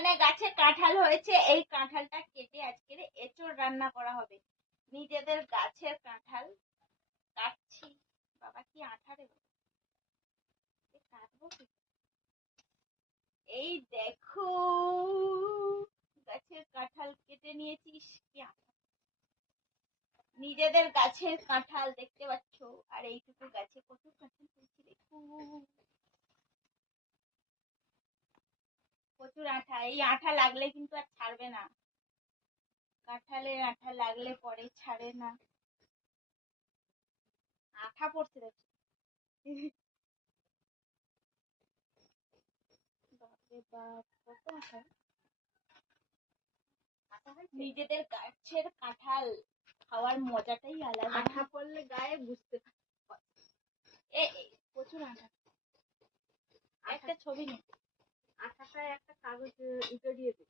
এখানে গাছে কাঁঠাল হয়েছে, এই কাঁঠালটা কেটে আজকে এঁচোড় রান্না করা হবে। নিজেদের গাছের কাঁঠাল কাটছি। বাবা কি আঠা রে, কাটবো কি? এই দেখো গাছের কাঁঠাল কেটে নিয়েছিস, কি আঠা। নিজেদের গাছের কাঁঠাল দেখতে পাচ্ছ, আর এইটুকু গাছে কত কাঁঠাল হয়েছে দেখো, প্রচুর আঠা। এই আঠা লাগলে কিন্তু আর ছাড়বে না, কাঁঠালের আঠা লাগলে পরে ছাড়ে না। আঠা পড়ছে দেখো। বাপরে বাপ, কত আঠা। নিজেদের গাছের কাঁঠাল খাওয়ার মজাটাই আলাদা। আঠা পড়লে গায়ে বুঝতে প্রচুর আঠা। একটা ছবি নেই, আঠাটায় একটা কাগজ উঠে দিয়ে দিই।